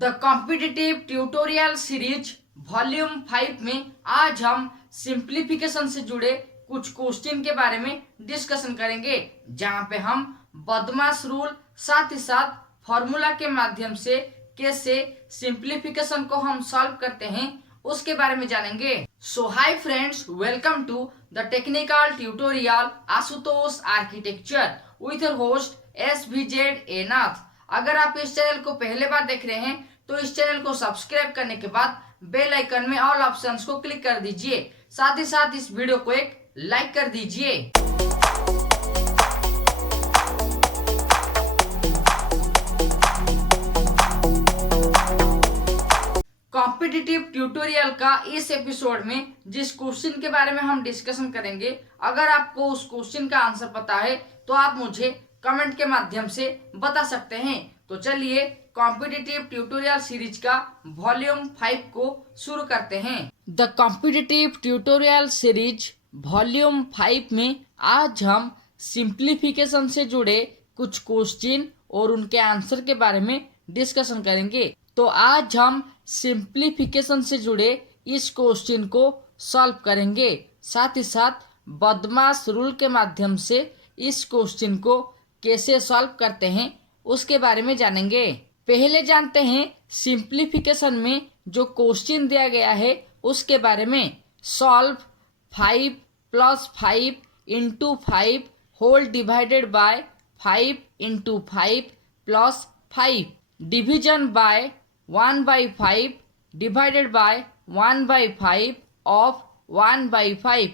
The competitive tutorial series volume 5 में आज हम सिंप्लीफिकेशन से जुड़े कुछ क्वेश्चन के बारे में डिस्कशन करेंगे, जहां पे हम बदमाश रूल साथ ही साथ फॉर्मूला के माध्यम से कैसे सिंप्लीफिकेशन को हम सॉल्व करते हैं उसके बारे में जानेंगे। So hi friends, welcome to the technical tutorial Ashutosh architecture with your host SVZ A Nath. अगर आप इस चैनल को पहले बार देख रहे हैं तो इस चैनल को सब्सक्राइब करने के बाद बेल आइकन में ऑल ऑप्शंस को क्लिक कर दीजिए, साथ ही साथ इस वीडियो को एक लाइक कर दीजिए। कॉम्पिटिटिव ट्यूटोरियल का इस एपिसोड में जिस क्वेश्चन के बारे में हम डिस्कशन करेंगे, अगर आपको उस क्वेश्चन का आंसर पता है तो आप मुझे कमेंट के माध्यम से बता सकते हैं। तो चलिए कॉम्पिटिटिव ट्यूटोरियल सीरीज का वॉल्यूम 5 को शुरू करते हैं। The competitive tutorial series volume 5 में आज हम सिंप्लीफिकेशन से जुड़े कुछ क्वेश्चन और उनके आंसर के बारे में डिस्कशन करेंगे। तो आज हम सिंप्लीफिकेशन से जुड़े इस क्वेश्चन को सॉल्व करेंगे, साथ ही साथ बदमाश रूल के माध्यम से इस क्वेश्चन को कैसे सॉल्व करते हैं उसके बारे में जानेंगे। पहले जानते हैं सिंप्लीफिकेशन में जो क्वेश्चन दिया गया है उसके बारे में। Solve 5 + 5 × 5 whole divided by 5 × 5 + 5। Division by 1/5 divided by 1/5 of 1/5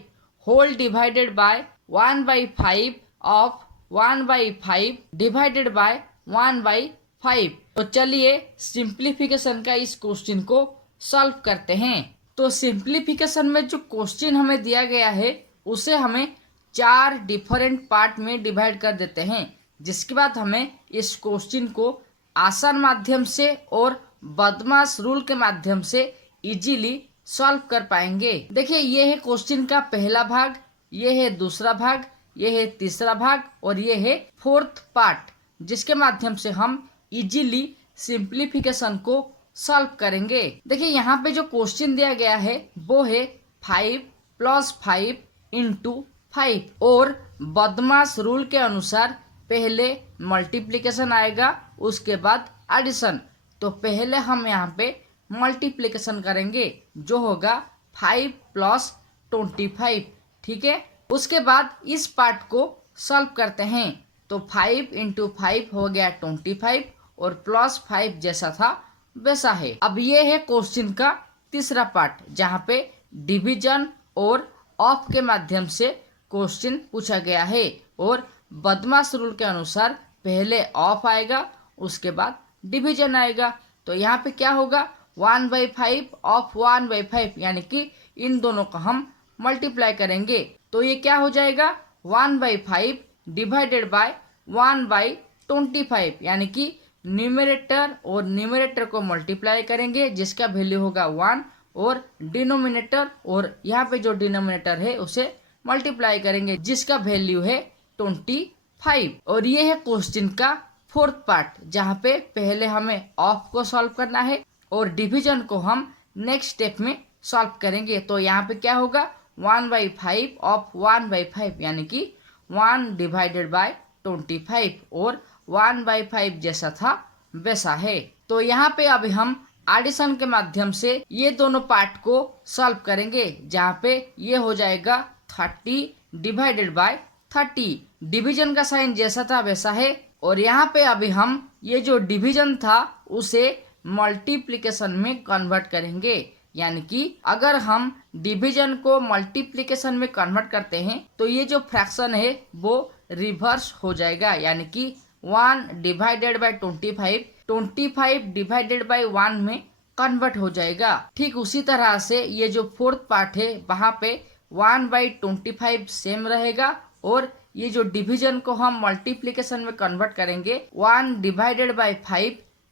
whole divided by 1/5 of 1/5 divided by 1/5। तो चलिए सिंप्लीफिकेशन का इस क्वेश्चन को सॉल्व करते हैं। तो सिंप्लीफिकेशन में जो क्वेश्चन हमें दिया गया है उसे हमें 4 डिफरेंट पार्ट में डिवाइड कर देते हैं, जिसके बाद हमें इस क्वेश्चन को आसान माध्यम से और बदमाश रूल के माध्यम से इजीली सॉल्व कर पाएंगे। देखिए, ये है क्वेश्चन का पहला भाग, ये है दूसरा भाग, ये है तीसरा भाग और ये है 4th पार्ट, जिसके माध्यम से हम इजीली सिंप्लीफिकेशन को सॉल्व करेंगे। देखिए, यहाँ पे जो क्वेश्चन दिया गया है वो है 5 + 5 × 5 और बदमाश रूल के अनुसार पहले मल्टीप्लिकेशन आएगा, उसके बाद एडिशन। तो पहले हम यहाँ पे मल्टीप्लिकेशन करेंगे, जो होगा 5 + 25। ठीक है, उसके बाद इस पार्ट को सॉल्व करते हैं। तो 5 × 5 हो गया 25 और +5 जैसा था वैसा है। अब ये है क्वेश्चन का तीसरा पार्ट, जहाँ पे डिवीजन और ऑफ के माध्यम से क्वेश्चन पूछा गया है और बदमाश रूल के अनुसार पहले ऑफ आएगा, उसके बाद डिवीजन आएगा। तो यहाँ पे क्या होगा, 1/5 ऑफ 1/5, यानी कि इन दोनों को हम मल्टीप्लाई करेंगे। तो ये क्या हो जाएगा, 1/5 डिवाइडेड बाय 1/25, यानी कि न्यूमरेटर और न्यूमरेटर को मल्टीप्लाई करेंगे, जिसका वैल्यू होगा 1, और डिनोमिनेटर और यहाँ पे जो डिनोमिनेटर है उसे मल्टीप्लाई करेंगे, जिसका वैल्यू है 25। और ये है क्वेश्चन का 4th पार्ट, जहाँ पे पहले हमें ऑफ को सॉल्व करना है और डिवीजन को हम नेक्स्ट स्टेप में सॉल्व करेंगे। तो यहाँ पे क्या होगा, 1/5 ऑफ 1/5, यानी कि 1 डिवाइडेड बाय 25 और 1/5 जैसा था वैसा है। तो यहाँ पे अभी हम एडिशन के माध्यम से ये दोनों पार्ट को सॉल्व करेंगे, जहाँ पे ये हो जाएगा 30 डिवाइडेड बाय 30। डिवीजन का साइन जैसा था वैसा है, और यहाँ पे अभी हम ये जो डिवीजन था उसे मल्टीप्लिकेशन में कन्वर्ट करेंगे। यानी कि अगर हम डिवीजन को मल्टीप्लिकेशन में कन्वर्ट करते हैं तो ये जो फ्रैक्शन है वो रिवर्स हो जाएगा, यानी कि 1 डिवाइडेड बाय 25 डिवाइडेड बाय 1 में कन्वर्ट हो जाएगा। ठीक उसी तरह से ये जो 4th पार्ट है वहाँ पे 1/25 सेम रहेगा, और ये जो डिवीजन को हम मल्टीप्लिकेशन में कन्वर्ट करेंगे 1 डिवाइडेड बाय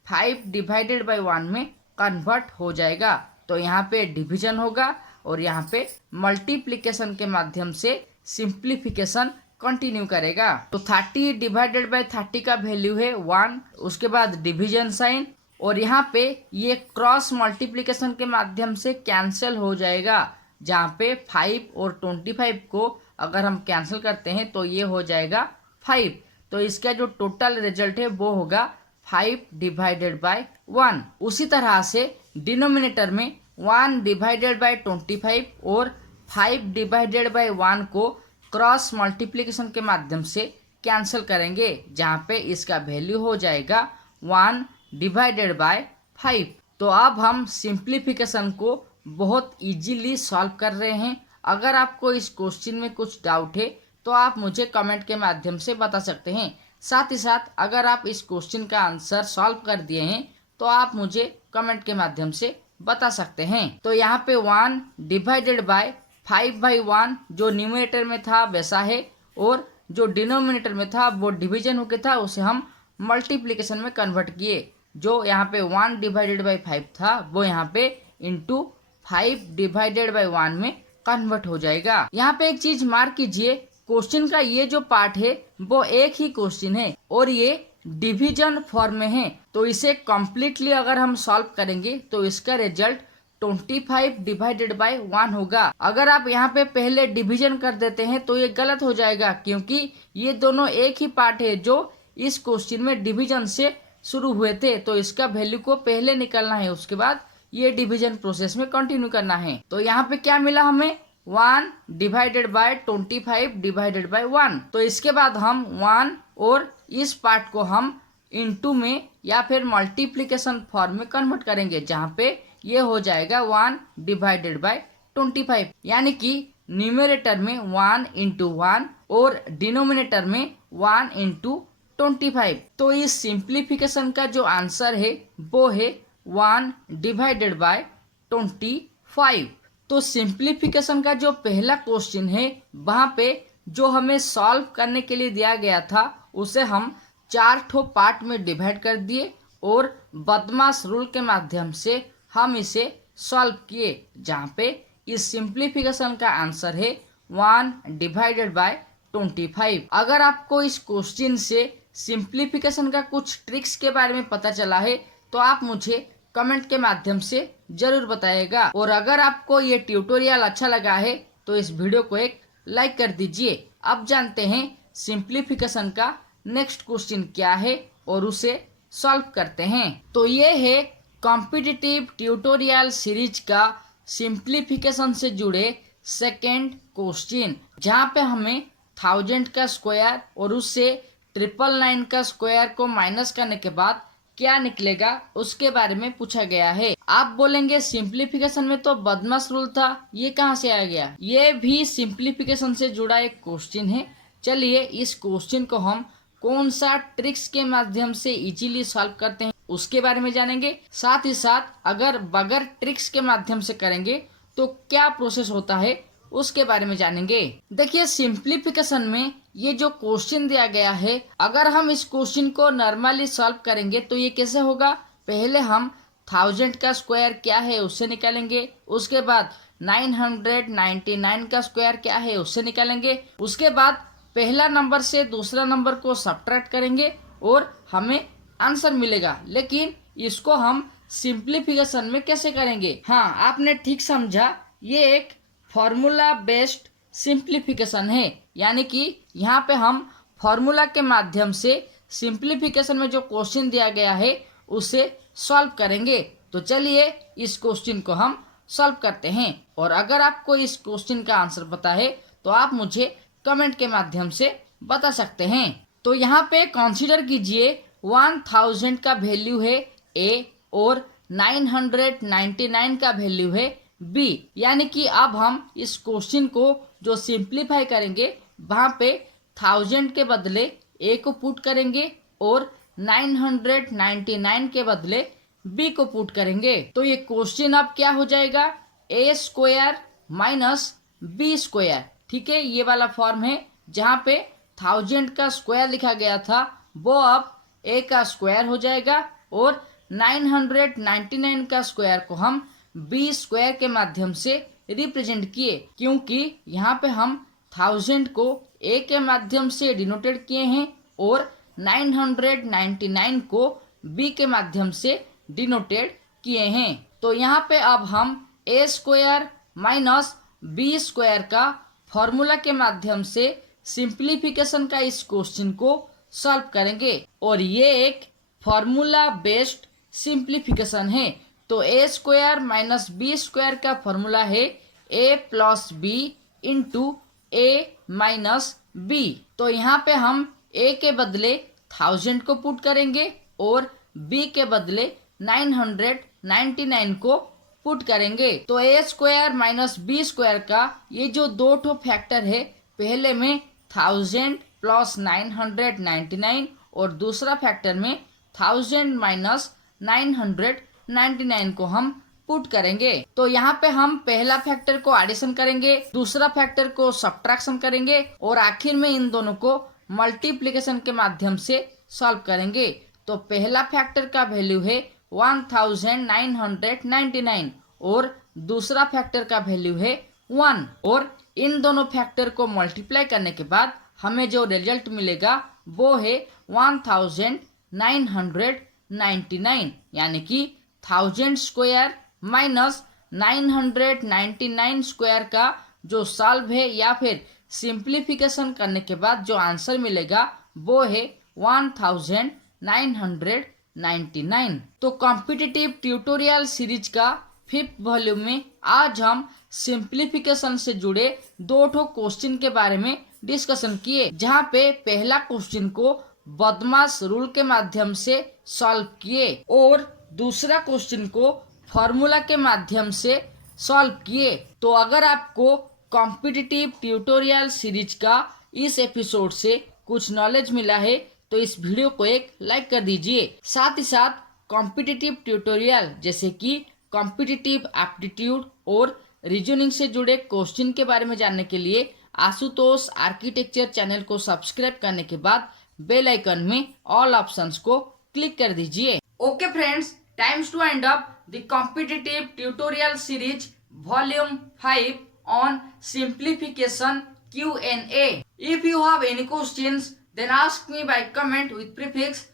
5 डिवाइडेड बाय 1 में कन्वर्ट हो जाएगा। तो यहाँ पे डिवीजन होगा और यहाँ पे मल्टीप्लिकेशन के माध्यम से सिंप्लीफिकेशन कंटिन्यू करेगा। तो 30 डिवाइडेड बाय 30 का वैल्यू है 1, उसके बाद डिवीजन साइन और यहाँ पे ये क्रॉस मल्टीप्लिकेशन के माध्यम से कैंसिल हो जाएगा, जहाँ पे 5 और 25 को अगर हम कैंसिल करते हैं तो ये हो जाएगा 5। तो इसका जो टोटल रिजल्ट है वो होगा 5 डिवाइडेड बाय 1। उसी तरह से डिनोमिनेटर में 1 डिवाइडेड बाय 25 और 5 डिवाइडेड बाय 1 को क्रॉस मल्टीप्लिकेशन के माध्यम से कैंसिल करेंगे, जहाँ पे इसका वैल्यू हो जाएगा 1 डिवाइडेड बाय 5। तो अब हम सिंप्लीफिकेशन को बहुत इजीली सॉल्व कर रहे हैं। अगर आपको इस क्वेश्चन में कुछ डाउट है तो आप मुझे कमेंट के माध्यम से बता सकते हैं। साथ ही साथ अगर आप इस क्वेश्चन का आंसर सॉल्व कर दिए हैं तो आप मुझे कमेंट के माध्यम से बता सकते हैं। तो यहाँ पे 1 डिवाइडेड बाय 5/1 जो न्यूमरेटर में था वैसा है, और जो डिनोमिनेटर में था वो डिवीजन होके था, उसे हम मल्टीप्लिकेशन में कन्वर्ट किए। जो यहाँ पे 1 डिवाइडेड बाय 5 था वो यहाँ पे इंटू 5 डिवाइडेड बाय 1 में कन्वर्ट हो जाएगा। यहाँ पे एक चीज मार्क कीजिए, क्वेश्चन का ये जो पार्ट है वो एक ही क्वेश्चन है और ये डिवीजन फॉर्म में है। तो इसे कम्प्लीटली अगर हम सॉल्व करेंगे तो इसका रिजल्ट 25 डिवाइडेड बाय 1 होगा। अगर आप यहाँ पे पहले डिवीजन कर देते हैं तो ये गलत हो जाएगा, क्योंकि ये दोनों एक ही पार्ट है जो इस क्वेश्चन में डिवीजन से शुरू हुए थे। तो इसका वैल्यू को पहले निकालना है, उसके बाद ये डिवीजन प्रोसेस में कंटिन्यू करना है। तो यहाँ पे क्या मिला हमें, 1 डिवाइडेड बाय 25 डिवाइडेड बाय 1। तो इसके बाद हम 1 और इस पार्ट को हम इनटू में या फिर मल्टीप्लिकेशन फॉर्म में कन्वर्ट करेंगे, जहाँ पे ये हो जाएगा 1 डिवाइडेड बाय 25। यानी कि न्यूमरेटर में 1 इंटू 1 और डिनोमिनेटर में 1 इंटू 25। तो इस सिंप्लीफिकेशन का जो आंसर है वो है 1 डिवाइडेड बाय 25। तो सिंप्लीफिकेशन का जो पहला क्वेश्चन है वहाँ पे जो हमें सॉल्व करने के लिए दिया गया था उसे हम 4 ठो पार्ट में डिवाइड कर दिए और बदमाश रूल के माध्यम से हम इसे सॉल्व किए, जहाँ पे इस सिंप्लीफिकेशन का आंसर है 1 डिवाइडेड बाय 25। अगर आपको इस क्वेश्चन से सिंप्लीफिकेशन का कुछ ट्रिक्स के बारे में पता चला है तो आप मुझे कमेंट के माध्यम से जरूर बताइएगा। और अगर आपको ये ट्यूटोरियल अच्छा लगा है तो इस वीडियो को एक लाइक कर दीजिए। अब जानते हैं सिंप्लीफिकेशन का नेक्स्ट क्वेश्चन क्या है और उसे सॉल्व करते हैं। तो ये है कॉम्पिटिटिव ट्यूटोरियल सीरीज का सिंप्लीफिकेशन से जुड़े सेकेंड क्वेश्चन, जहाँ पे हमें 1000 का स्क्वायर और उससे 999 का स्क्वायर को माइनस करने के बाद क्या निकलेगा उसके बारे में पूछा गया है। आप बोलेंगे सिंप्लीफिकेशन में तो बदमाश रूल था, ये कहाँ से आ गया? ये भी सिंप्लीफिकेशन से जुड़ा एक क्वेश्चन है। चलिए इस क्वेश्चन को हम कौन सा ट्रिक्स के माध्यम से इजीली सॉल्व करते हैं उसके बारे में जानेंगे। साथ ही साथ अगर बगैर ट्रिक्स के माध्यम से करेंगे तो क्या प्रोसेस होता है उसके बारे में जानेंगे। देखिए सिंप्लीफिकेशन में ये जो क्वेश्चन दिया गया है, अगर हम इस क्वेश्चन को नॉर्मली सॉल्व करेंगे तो ये कैसे होगा, पहले हम 1000 का स्क्वायर क्या है उससे निकालेंगे, उसके बाद 999 का स्क्वायर क्या है उससे निकालेंगे, उसके बाद पहला नंबर से दूसरा नंबर को सब्ट्रैक्ट करेंगे और हमें आंसर मिलेगा। लेकिन इसको हम सिंप्लीफिकेशन में कैसे करेंगे? हाँ, आपने ठीक समझा, ये एक फॉर्मूला बेस्ड सिंप्लीफिकेशन है। यानी कि यहाँ पे हम फॉर्मूला के माध्यम से सिंप्लीफिकेशन में जो क्वेश्चन दिया गया है उसे सॉल्व करेंगे। तो चलिए इस क्वेश्चन को हम सॉल्व करते हैं। और अगर आपको इस क्वेश्चन का आंसर पता है तो आप मुझे कमेंट के माध्यम से बता सकते हैं। तो यहाँ पे कंसीडर कीजिए 1000 का वैल्यू है A और 999 का वैल्यू है B। यानी कि अब हम इस क्वेश्चन को जो सिंप्लीफाई करेंगे वहाँ पे 1000 के बदले A को पुट करेंगे और 999 के बदले B को पुट करेंगे। तो ये क्वेश्चन अब क्या हो जाएगा, A square minus B square. ठीक है, ये वाला फॉर्म है जहाँ पे 1000 का स्क्वायर लिखा गया था वो अब A का स्क्वायर हो जाएगा और 999 का स्क्वायर को हम B स्क्वायर के माध्यम से रिप्रेजेंट किए, क्योंकि यहाँ पे हम 1000 को A के माध्यम से डिनोटेड किए हैं और 999 को B के माध्यम से डिनोटेड किए हैं। तो यहाँ पे अब हम ए स्क्वायर माइनस बी स्क्वायर का फॉर्मूला के माध्यम से सिंप्लीफिकेशन का इस क्वेश्चन को सॉल्व करेंगे और ये एक फॉर्मूला बेस्ड सिंप्लीफिकेशन है। तो ए स्क्वायर माइनस बी स्क्वायर का फॉर्मूला है ए प्लस बी इंटू ए माइनस बी। तो यहाँ पे हम ए के बदले 1000 को पुट करेंगे और बी के बदले 999 को पुट करेंगे। तो ए स्क्वायर माइनस बी स्क्वायर का ये जो दो ठो फैक्टर है, पहले में 1000 प्लस 999 और दूसरा फैक्टर में 1000 माइनस 999 को हम पुट करेंगे। तो यहाँ पे हम पहला फैक्टर को एडिशन करेंगे, दूसरा फैक्टर को सब्ट्रैक्शन करेंगे और आखिर में इन दोनों को मल्टीप्लिकेशन के माध्यम से सॉल्व करेंगे। तो पहला फैक्टर का वैल्यू है 1999 और दूसरा फैक्टर का वैल्यू है 1 और इन दोनों फैक्टर को मल्टीप्लाई करने के बाद हमें जो रिजल्ट मिलेगा वो है 1999 यानी कि 1000 स्क्वायर माइनस 999 स्क्वायर का जो सॉल्व है या फिर सिंप्लीफिकेशन करने के बाद जो आंसर मिलेगा वो है 1999। तो कॉम्पिटिटिव ट्यूटोरियल सीरीज का 5th वॉल्यूम में आज हम सिंप्लीफिकेशन से जुड़े दो ठो क्वेश्चन के बारे में डिस्कशन किए, जहाँ पे पहला क्वेश्चन को बदमाश रूल के माध्यम से सॉल्व किए और दूसरा क्वेश्चन को फॉर्मूला के माध्यम से सॉल्व किए। तो अगर आपको कॉम्पिटिटिव ट्यूटोरियल सीरीज का इस एपिसोड से कुछ नॉलेज मिला है तो इस वीडियो को एक लाइक कर दीजिए। साथ ही साथ कॉम्पिटिटिव ट्यूटोरियल जैसे कि कॉम्पिटिटिव एप्टीट्यूड और रीजनिंग से जुड़े क्वेश्चन के बारे में जानने के लिए आशुतोष आर्किटेक्चर चैनल को सब्सक्राइब करने के बाद बेल आइकन में ऑल ऑप्शंस को क्लिक कर दीजिए। Okay friends, times to and up the competitive tutorial series volume 5 on simplification Q&A. If you have any questions, then ask me by comment with prefix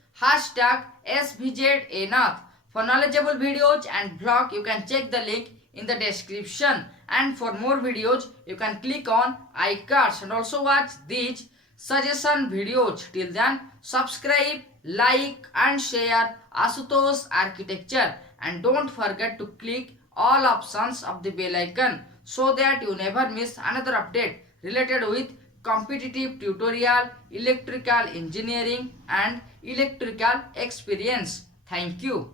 #SVZAnath. For knowledgeable videos and blog, you can check the link in the description. And for more videos, you can click on iCards and also watch these suggestion videos. Till then, subscribe, like and share Ashutosh Architecture. And don't forget to click all options of the bell icon so that you never miss another update related with competitive tutorial, electrical engineering and electrical experience. Thank you.